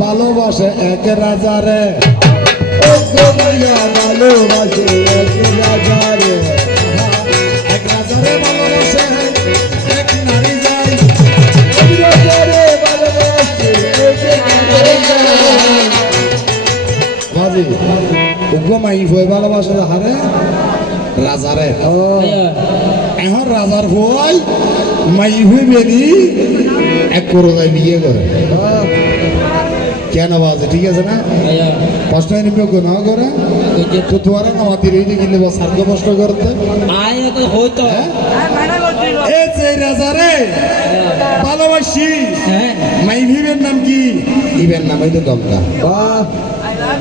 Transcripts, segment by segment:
ভালোবাসে এক রাজারে। উগ্রমাইয়া ভালোবাসে এক রাজারে। এক রাজারে ভালোবাসে, এক রাজারে এক রাজারে ভালোবাসে হারে। রাজারে এখন রাজার ভয় মাই হয়ে বেরি এক করে যায় বিয়ে করে। কেন বাজে ঠিক আছে না? কষ্ট নিবে না করে? তো তোমার নামাতি রইলে গেলে বা সার্গ কষ্ট করতে? হইতো। হ্যাঁ? এ যে রাজারে ভালোবাসি হ্যাঁ। মাই ভিবের নাম কি? ইবের নাম হইতে গঙ্গা বাহ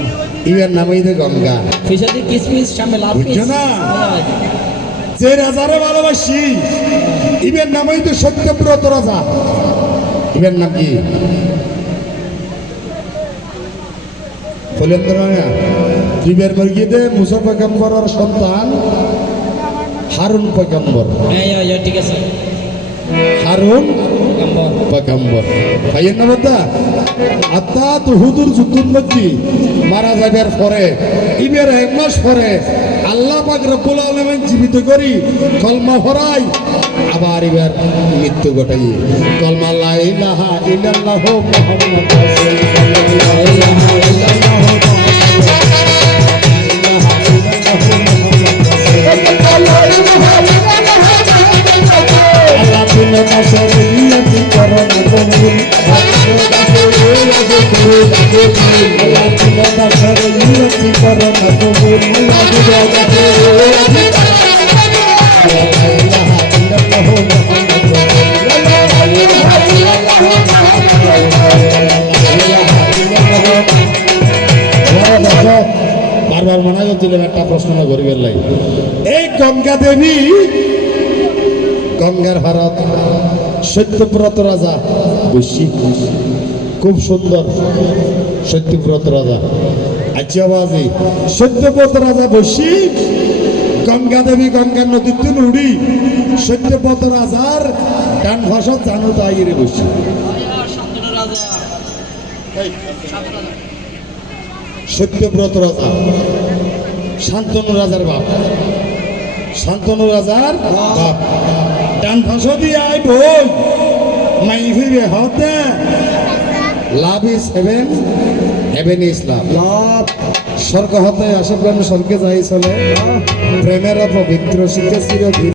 ইবের নাম হইতে গঙ্গা। ফিসাদি কিসমিস সামনে লাভ বুঝছ না? যে রাজারে ভালোবাসি ইবের নাম হইতে সত্যব্রত রাজা। ইবের নাম কি? ফলেন্দ্র মর্গিতে মুসা পয়গম্বরের সন্তান হারুন পয়গম্বর। হ্যাঁ ঠিক আছে। গম্বর পয়গম্বর ভাইয়ের নাম দা আত্মা তো হুদুর যুদ্ধুর মধ্যে মারা যাবার পরে ইবের এক মাস পরে আল্লাহ পাক রব্বুল আলামিন জীবিত করি কলমা ভরাই আবার এবার মৃত্যু ঘটাই কলমা লা ইলাহা ইল্লাল্লাহু মুহাম্মাদ আল্লাহ বারবার মনে করছিলাম একটা প্রশ্ন না গরিবের লাই এই গঙ্গা দেবী গঙ্গার ভারত। সত্যব্রত রাজা। বৈশি খুব সুন্দর সত্যব্রত রাজা। আচ্ছা বাজি সত্যব্রত রাজা বৈশি। গঙ্গা দেবী গঙ্গার নদীতে নুড়ি। সত্যব্রত রাজার ডান ভাষা জানো তাই রে বৈশি। সত্যব্রত রাজা, শান্তনু রাজার বাপ। শান্তনু রাজার বাপ। ডান ফাঁসো দিয়ে আই বই মাই ফিরে হতে। Love is heaven heaven is love. Love. স্বর্গ হতে আসবেন স্বর্গে যাই চলে। প্রেমের পবিত্র শিখে চিরদিন